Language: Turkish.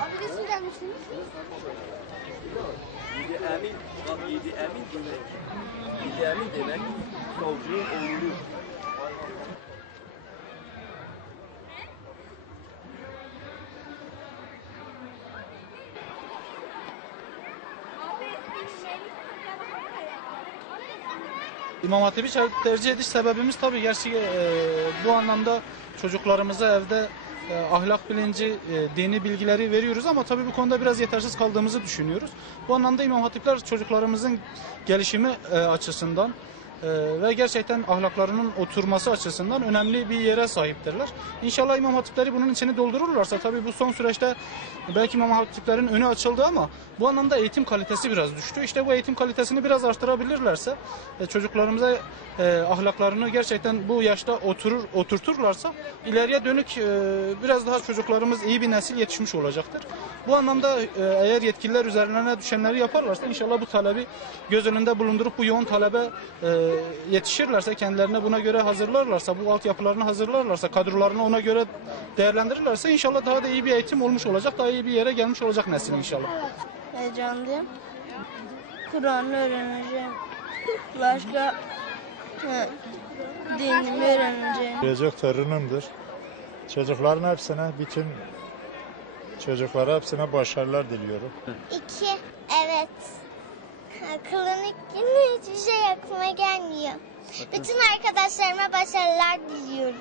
Abi resim gelmişsiniz. Yedi Emin, bak Yedi Emin demek. Yedi Emin demek savcının oğlu. İmam Hatip'i tercih ediş sebebimiz tabii gerçi bu anlamda çocuklarımıza evde ahlak bilinci, dini bilgileri veriyoruz ama tabii bu konuda biraz yetersiz kaldığımızı düşünüyoruz. Bu anlamda İmam Hatipler çocuklarımızın gelişimi açısından ve gerçekten ahlaklarının oturması açısından önemli bir yere sahiptirler. İnşallah İmam Hatipleri bunun içini doldururlarsa tabii bu son süreçte belki İmam Hatiplerin önü açıldı ama bu anlamda eğitim kalitesi biraz düştü. İşte bu eğitim kalitesini biraz artırabilirlerse çocuklarımıza ahlaklarını gerçekten bu yaşta oturturlarsa ileriye dönük biraz daha çocuklarımız iyi bir nesil yetişmiş olacaktır. Bu anlamda eğer yetkililer üzerlerine düşenleri yaparlarsa inşallah bu talebi göz önünde bulundurup bu yoğun talebe yetişirlerse, kendilerine buna göre hazırlarlarsa, bu altyapılarını hazırlarlarsa, kadrolarını ona göre değerlendirirlerse inşallah daha da iyi bir eğitim olmuş olacak, daha iyi bir yere gelmiş olacak nesil inşallah. Heyecanlıyım. Kur'an'ı öğreneceğim. Başka dinimi öğreneceğim. Gelecek torunumdur. Çocukların hepsine, bütün çocuklara hepsine başarılar diliyorum. 2. Evet. Klinik günü hiçbir şey aklıma gelmiyor. Bütün arkadaşlarıma başarılar diliyorum.